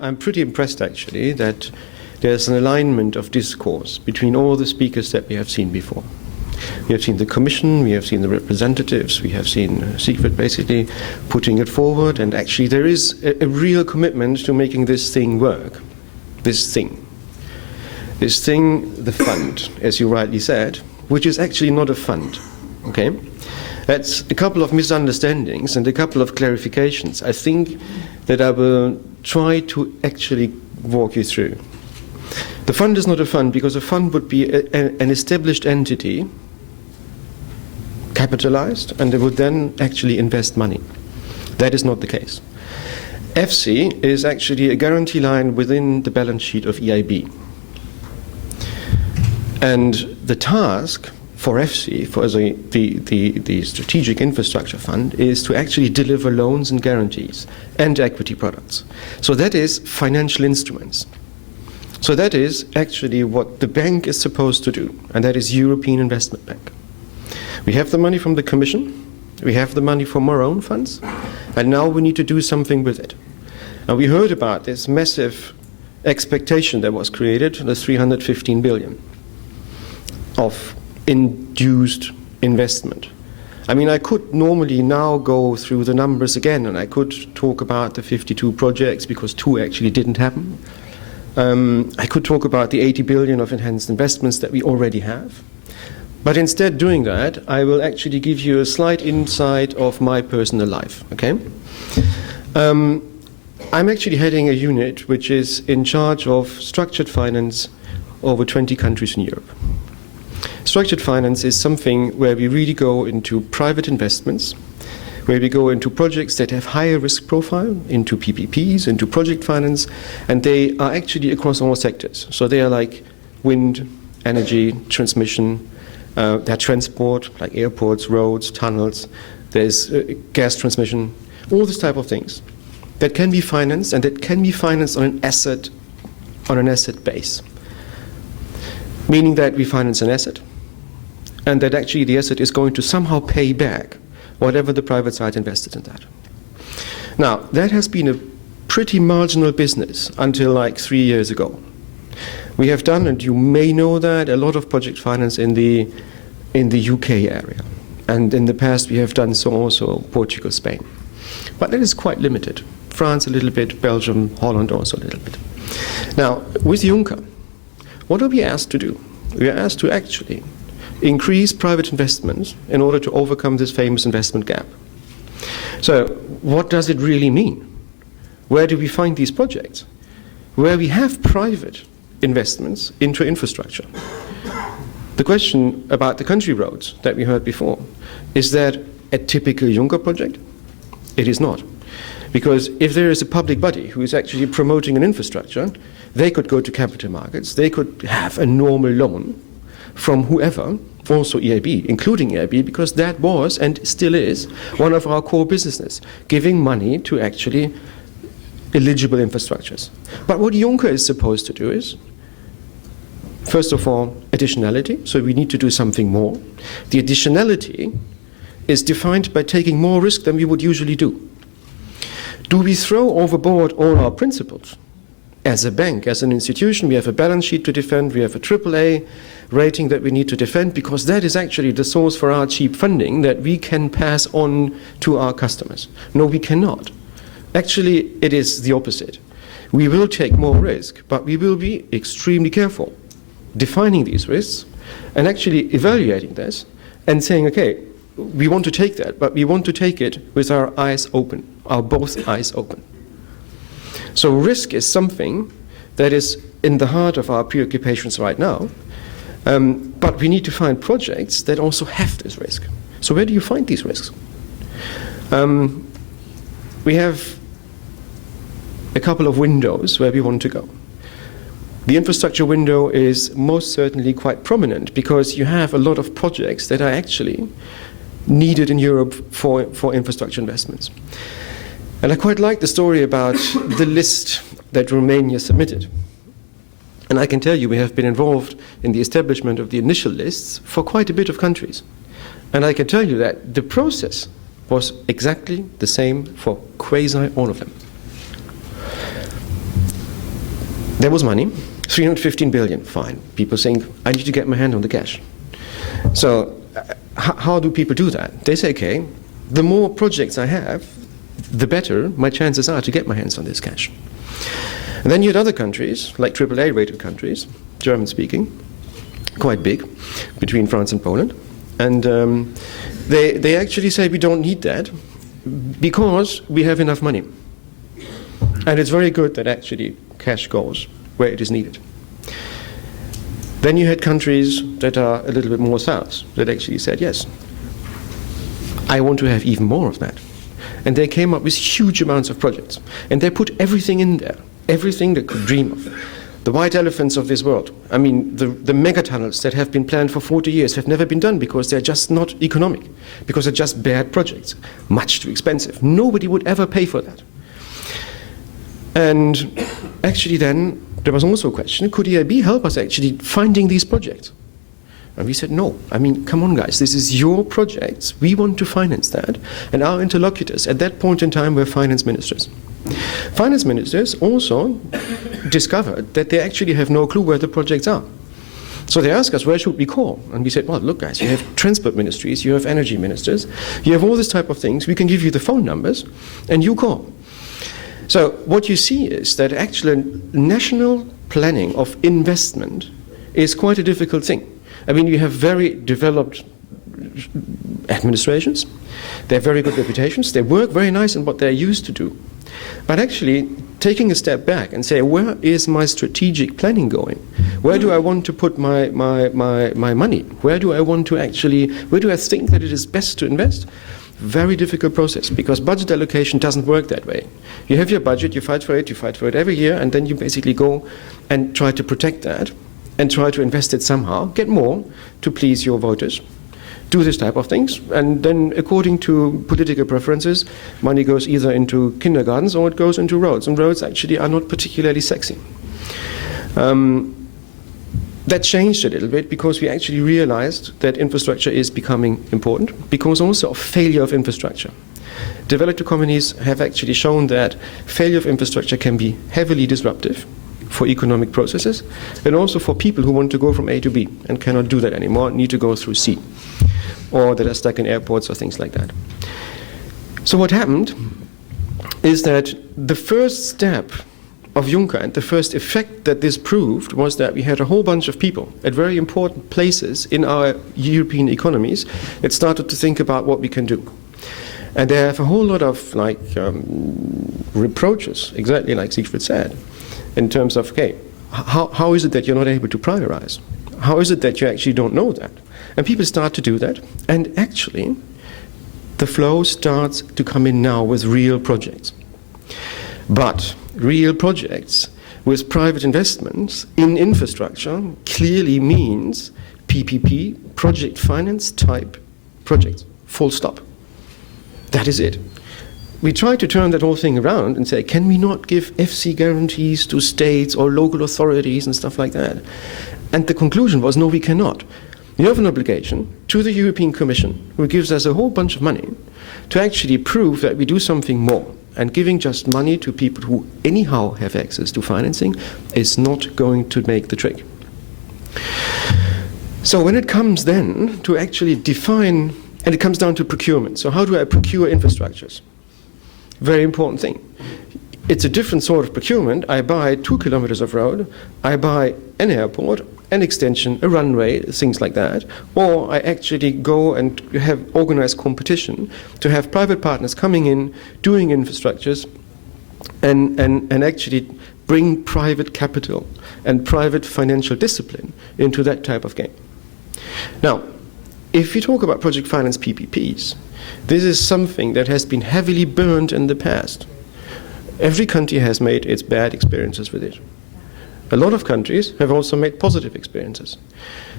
I'm pretty impressed, actually, that there's an alignment of discourse between all the speakers that we have seen before. We have seen the Commission, we have seen the representatives, we have seen Siegfried basically putting it forward, and actually there is a real commitment to making this thing work. This thing, the fund, as you rightly said, which is actually not a fund, okay? That's a couple of misunderstandings and a couple of clarifications, I think, that I will try to actually walk you through. The fund is not a fund because a fund would be an established entity, capitalized, and they would then actually invest money. That is not the case. FC is actually a guarantee line within the balance sheet of EIB. And the task for FC, for the Strategic Infrastructure Fund, is to actually deliver loans and guarantees and equity products. So that is financial instruments. So that is actually what the bank is supposed to do, and that is European Investment Bank. We have the money from the Commission, we have the money from our own funds, and now we need to do something with it. And we heard about this massive expectation that was created, the 315 billion of induced investment. I mean, I could normally now go through the numbers again, and I could talk about the 52 projects, because 2 actually didn't happen. I could talk about the 80 billion of enhanced investments that we already have. But instead doing that, I will actually give you a slight insight of my personal life, okay? I'm actually heading a unit which is in charge of structured finance over 20 countries in Europe. Structured finance is something where we really go into private investments, where we go into projects that have higher risk profile, into PPPs, into project finance, and they are actually across all sectors. So they are like wind, energy, transmission, they're transport, like airports, roads, tunnels, there's gas transmission, all this type of things that can be financed, and that can be financed on an asset base. Meaning that we finance an asset, and that actually the asset is going to somehow pay back whatever the private side invested in that. Now, that has been a pretty marginal business until like 3 years ago. We have done, and you may know that, a lot of project finance in the UK area. And in the past we have done so also Portugal, Spain. But that is quite limited. France a little bit, Belgium, Holland also a little bit. Now, with Juncker, what are we asked to do? We are asked to actually increase private investments in order to overcome this famous investment gap. So what does it really mean? Where do we find these projects? Where we have private investments into infrastructure. The question about the country roads that we heard before, is that a typical Juncker project? It is not. Because if there is a public body who is actually promoting an infrastructure, they could go to capital markets, they could have a normal loan from whoever, also EIB, including EIB, because that was and still is one of our core businesses, giving money to actually eligible infrastructures. But what Juncker is supposed to do is, first of all, additionality, so we need to do something more. The additionality is defined by taking more risk than we would usually do. Do we throw overboard all our principles? As a bank, as an institution, we have a balance sheet to defend, we have a AAA rating that we need to defend, because that is actually the source for our cheap funding that we can pass on to our customers. No, we cannot. Actually, it is the opposite. We will take more risk, but we will be extremely careful defining these risks and actually evaluating this and saying, okay, we want to take that, but we want to take it with our eyes open, our both eyes open. So risk is something that is in the heart of our preoccupations right now, but we need to find projects that also have this risk. So where do you find these risks? We have a couple of windows where we want to go. The infrastructure window is most certainly quite prominent because you have a lot of projects that are actually needed in Europe for infrastructure investments. And I quite like the story about the list that Romania submitted. And I can tell you we have been involved in the establishment of the initial lists for quite a bit of countries. And I can tell you that the process was exactly the same for quasi all of them. There was money, 315 billion, fine. People saying, I need to get my hand on the cash. So how do people do that? They say, okay, the more projects I have, the better my chances are to get my hands on this cash. And then you had other countries, like AAA rated countries, German speaking, quite big, between France and Poland. And they actually say we don't need that because we have enough money. And it's very good that actually cash goes where it is needed. Then you had countries that are a little bit more south that actually said, yes, I want to have even more of that. And they came up with huge amounts of projects. And they put everything in there, everything they could dream of. The white elephants of this world. I mean, the mega tunnels that have been planned for 40 years have never been done because they're just not economic, because they're just bad projects, much too expensive. Nobody would ever pay for that. And actually then, there was also a question, could EIB help us actually finding these projects? And we said, no. I mean, come on, guys, this is your projects. We want to finance that. And our interlocutors at that point in time were finance ministers. Finance ministers also discovered that they actually have no clue where the projects are. So they asked us, where should we call? And we said, well, look, guys, you have transport ministries, you have energy ministers, you have all this type of things. We can give you the phone numbers, and you call. So what you see is that actually national planning of investment is quite a difficult thing. I mean, you have very developed administrations, they have very good reputations, they work very nice in what they're used to do. But actually, taking a step back and say, where is my strategic planning going? Where do I want to put my money? Where do I want to actually, where do I think that it is best to invest? Very difficult process, because budget allocation doesn't work that way. You have your budget, you fight for it every year, and then you basically go and try to protect that and try to invest it somehow, get more to please your voters, do this type of things, and then according to political preferences, money goes either into kindergartens or it goes into roads, and roads actually are not particularly sexy. That changed a little bit because we actually realized that infrastructure is becoming important because also of failure of infrastructure. Developed economies have actually shown that failure of infrastructure can be heavily disruptive for economic processes and also for people who want to go from A to B and cannot do that anymore, need to go through C, or that are stuck in airports or things like that. So what happened is that the first step of Juncker and the first effect that this proved was that we had a whole bunch of people at very important places in our European economies that started to think about what we can do. And they have a whole lot of reproaches, exactly like Siegfried said, in terms of, okay, how is it that you're not able to prioritize? How is it that you actually don't know that? And people start to do that, and actually the flow starts to come in now with real projects. But real projects with private investments in infrastructure clearly means PPP, project finance type projects, full stop. That is it. We try to turn that whole thing around and say, can we not give FC guarantees to states or local authorities and stuff like that? And the conclusion was, no, we cannot. You have an obligation to the European Commission, who gives us a whole bunch of money, to actually prove that we do something more. And giving just money to people who anyhow have access to financing is not going to make the trick. So when it comes then to actually define, and it comes down to procurement. So how do I procure infrastructures? Very important thing. It's a different sort of procurement. I buy 2 kilometers of road, I buy an airport, an extension, a runway, things like that, or I actually go and have organized competition to have private partners coming in, doing infrastructures, and actually bring private capital and private financial discipline into that type of game. Now, if we talk about project finance PPPs, this is something that has been heavily burned in the past. Every country has made its bad experiences with it. A lot of countries have also made positive experiences.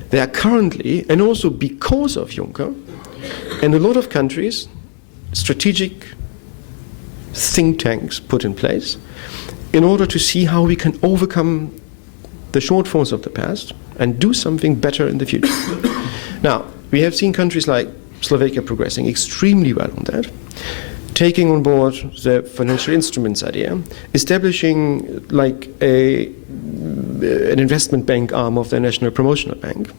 There are currently, and also because of Juncker, in a lot of countries, strategic think tanks put in place in order to see how we can overcome the shortfalls of the past and do something better in the future. Now, we have seen countries like Slovakia progressing extremely well on that. taking on board the financial instruments idea, establishing like an investment bank arm of the National Promotional Bank,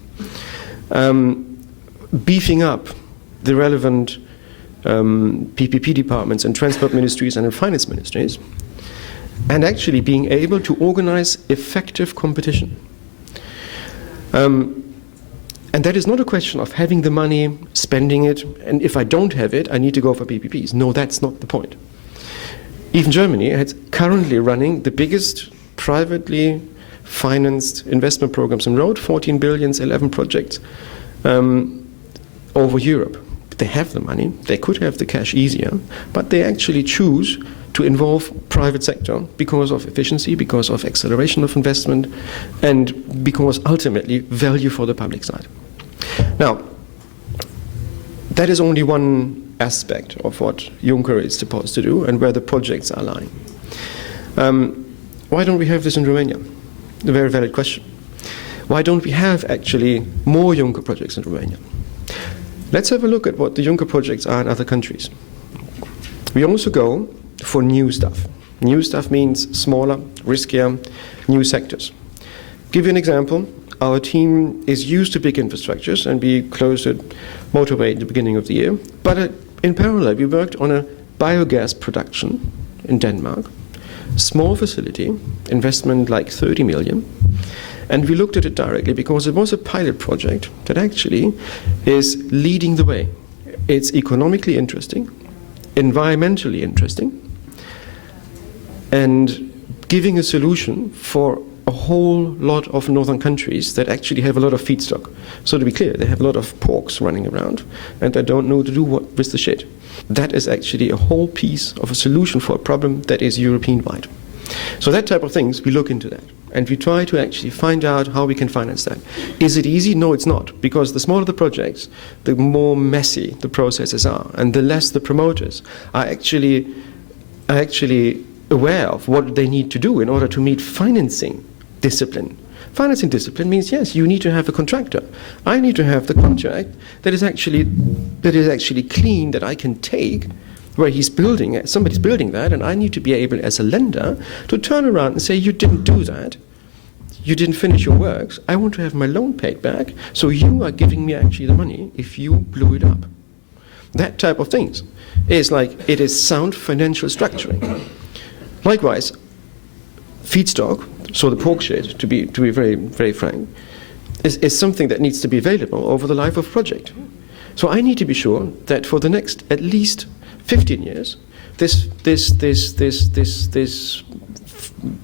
beefing up the relevant PPP departments and transport ministries and finance ministries, and actually being able to organize effective competition. And that is not a question of having the money, spending it, and if I don't have it, I need to go for PPPs. No, that's not the point. Even Germany is currently running the biggest privately financed investment programs on road, 14 billion, 11 projects over Europe. They have the money, they could have the cash easier, but they actually choose to involve private sector because of efficiency, because of acceleration of investment, and because ultimately value for the public side. Now, that is only one aspect of what Juncker is supposed to do and where the projects are lying. Why don't we have this in Romania? A very valid question. Why don't we have actually more Juncker projects in Romania? Let's have a look at what the Juncker projects are in other countries. We also go for new stuff. New stuff means smaller, riskier, new sectors. Give you an example. Our team is used to big infrastructures, and we closed a motorway at the beginning of the year. But in parallel, we worked on a biogas production in Denmark, small facility, investment like 30 million. And we looked at it directly because it was a pilot project that actually is leading the way. It's economically interesting, environmentally interesting, and giving a solution for a whole lot of northern countries that actually have a lot of feedstock. So to be clear, they have a lot of porks running around and they don't know what to do with the shit. That is actually a whole piece of a solution for a problem that is European-wide. So that type of things, we look into that. And we try to actually find out how we can finance that. Is it easy? No, it's not. Because the smaller the projects, the more messy the processes are. And the less the promoters are actually aware of what they need to do in order to meet financing discipline. Financing discipline means, yes, you need to have a contractor. I need to have the contract that is actually clean, that I can take where he's building it, somebody's building that, and I need to be able, as a lender, to turn around and say, you didn't do that, you didn't finish your works, I want to have my loan paid back, so you are giving me actually the money if you blew it up. That type of things is like, it is sound financial structuring. Likewise, feedstock, so the pork shit, to be very, very frank, is something that needs to be available over the life of project. So I need to be sure that for the next at least 15 years, this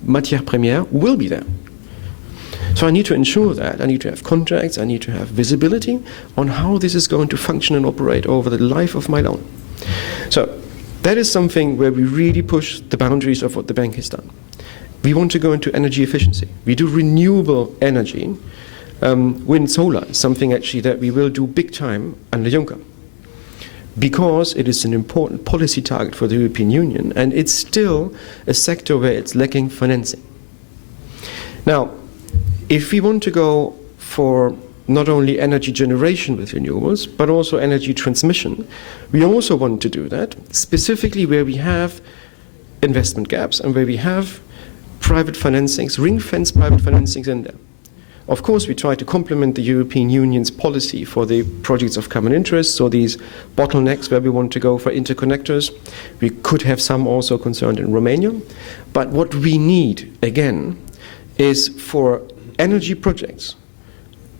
matière première will be there. So I need to ensure that. I need to have contracts, I need to have visibility on how this is going to function and operate over the life of my loan. So that is something where we really push the boundaries of what the bank has done. We want to go into energy efficiency. We do renewable energy. Wind, solar is something actually that we will do big time under Juncker, because it is an important policy target for the European Union, and it's still a sector where it's lacking financing. Now, if we want to go for not only energy generation with renewables, but also energy transmission, we also want to do that, specifically where we have investment gaps and where we have private financings, ring-fence private financings in there. Of course, we try to complement the European Union's policy for the projects of common interest, so these bottlenecks where we want to go for interconnectors. We could have some also concerned in Romania. But what we need, again, is for energy projects,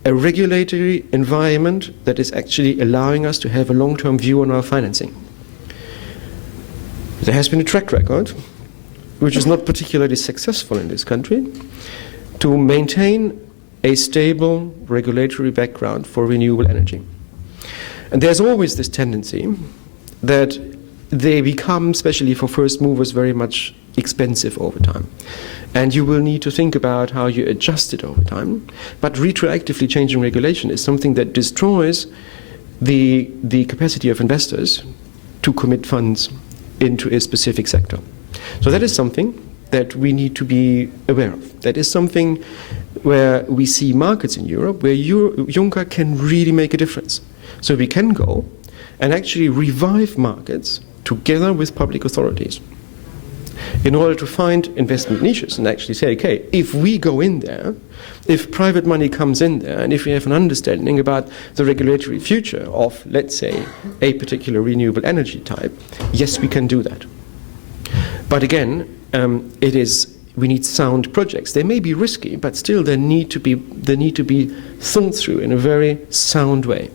a regulatory environment that is actually allowing us to have a long-term view on our financing. There has been a track record, which is not particularly successful in this country, to maintain a stable regulatory background for renewable energy. And there's always this tendency that they become, especially for first movers, very much expensive over time. And you will need to think about how you adjust it over time. But retroactively changing regulation is something that destroys the capacity of investors to commit funds into a specific sector. So that is something that we need to be aware of. That is something where we see markets in Europe where Juncker can really make a difference. So we can go and actually revive markets together with public authorities in order to find investment niches and actually say, okay, if we go in there, if private money comes in there, and if we have an understanding about the regulatory future of, let's say, a particular renewable energy type, yes, we can do that. But again, we need sound projects. They may be risky, but still they need to be thought through in a very sound way.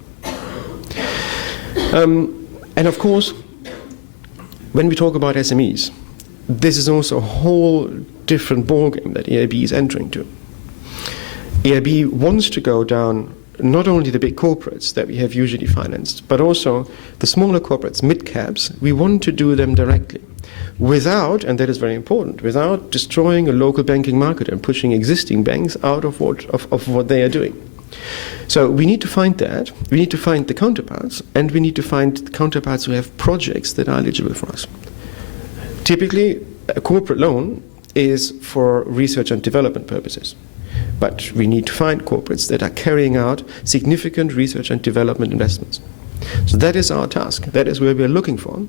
And of course, when we talk about SMEs, this is also a whole different ballgame that EIB is entering to. EIB wants to go down not only the big corporates that we have usually financed, but also the smaller corporates, mid-caps. We want to do them directly without, and that is very important, without destroying a local banking market and pushing existing banks out of what they are doing. So we need to find that, we need to find the counterparts, and we need to find the counterparts who have projects that are eligible for us. Typically, a corporate loan is for research and development purposes. But we need to find corporates that are carrying out significant research and development investments. So that is our task. That is where we are looking for.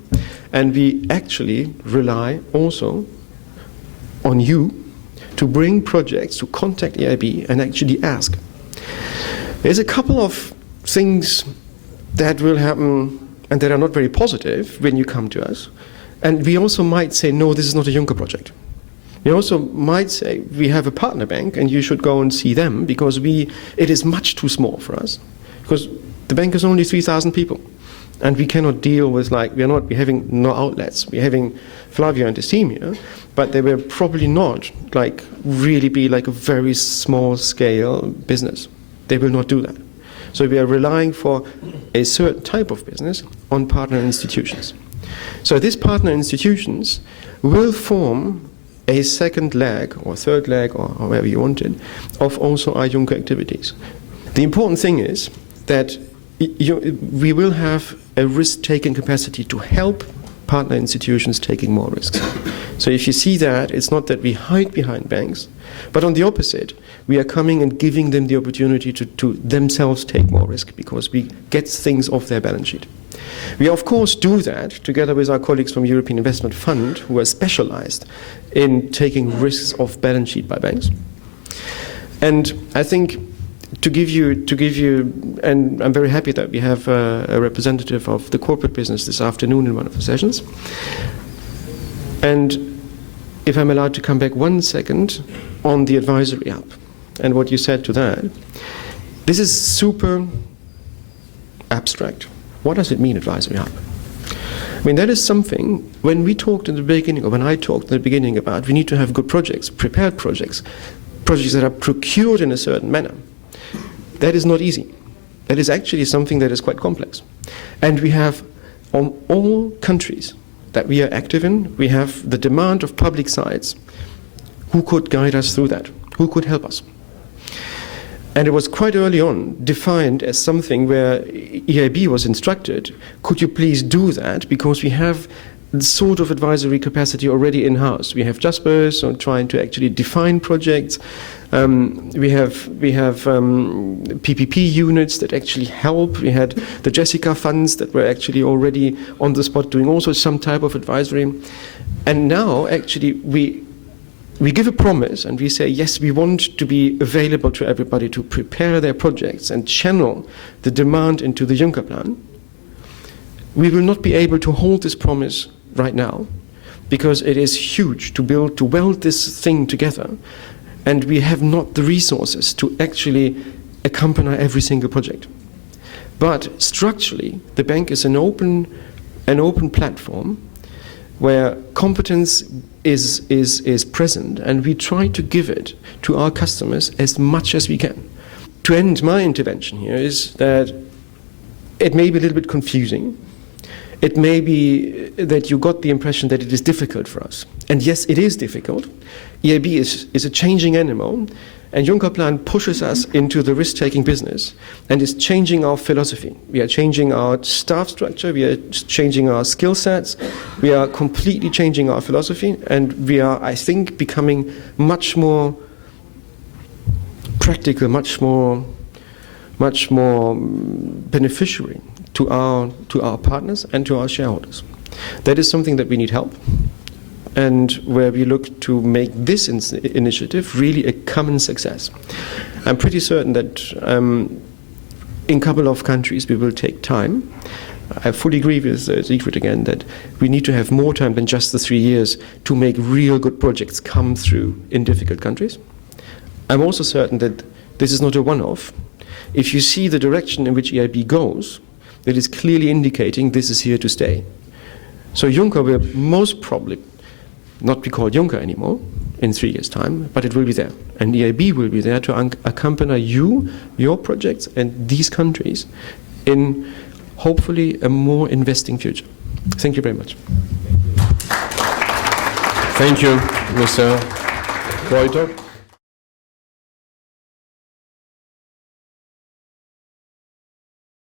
And we actually rely also on you to bring projects, to contact EIB and actually ask. There's a couple of things that will happen and that are not very positive when you come to us. And we also might say, no, this is not a Juncker project. We also might say, we have a partner bank and you should go and see them because it is much too small for us. Because the bank is only 3,000 people. And we cannot deal with, we're having no outlets. We're having Flavio and his team here, but they will probably not, really be like a very small scale business. They will not do that. So we are relying for a certain type of business on partner institutions. So these partner institutions will form a second leg or third leg or however you want it of also our Juncker activities. The important thing is that we will have a risk-taking capacity to help partner institutions taking more risks. So if you see that, it's not that we hide behind banks, but on the opposite, we are coming and giving them the opportunity to themselves take more risk because we get things off their balance sheet. We of course do that together with our colleagues from European Investment Fund who are specialized in taking risks off balance sheet by banks. And I think to give you, and I'm very happy that we have a representative of the corporate business this afternoon in one of the sessions. And if I'm allowed to come back 1 second on the advisory hub and what you said to that, this is super abstract. What does it mean, advisory hub? I mean, that is something, when we talked in the beginning, or when I talked in the beginning about we need to have good projects, prepared projects that are procured in a certain manner. That is not easy. That is actually something that is quite complex. And we have, on all countries that we are active in, we have the demand of public sides who could guide us through that, who could help us. And it was quite early on defined as something where EIB was instructed, could you please do that, because we have the sort of advisory capacity already in-house. We have Jaspers on trying to actually define projects. We have PPP units that actually help. We had the Jessica funds that were actually already on the spot doing also some type of advisory. And now actually we give a promise and we say, yes, we want to be available to everybody to prepare their projects and channel the demand into the Juncker Plan. We will not be able to hold this promise right now because it is huge to weld this thing together, and we have not the resources to actually accompany every single project. But structurally, the bank is an open platform where competence is present, and we try to give it to our customers as much as we can. To end my intervention here is that it may be a little bit confusing. It may be that you got the impression that it is difficult for us. And yes, it is difficult. EIB is a changing animal, and Juncker Plan pushes us into the risk-taking business and is changing our philosophy. We are changing our staff structure, we are changing our skill sets, we are completely changing our philosophy, and we are, I think, becoming much more practical, much more beneficiary to our partners and to our shareholders. That is something that we need help, and where we look to make this initiative really a common success. I'm pretty certain that in a couple of countries we will take time. I fully agree with Siegfried again that we need to have more time than just the 3 years to make real good projects come through in difficult countries. I'm also certain that this is not a one-off. If you see the direction in which EIB goes, it is clearly indicating this is here to stay. So Juncker will most probably not be called Juncker anymore in 3 years' time, but it will be there. And EIB will be there to accompany you, your projects, and these countries in hopefully a more investing future. Thank you very much. Thank you, Mr. Woitok.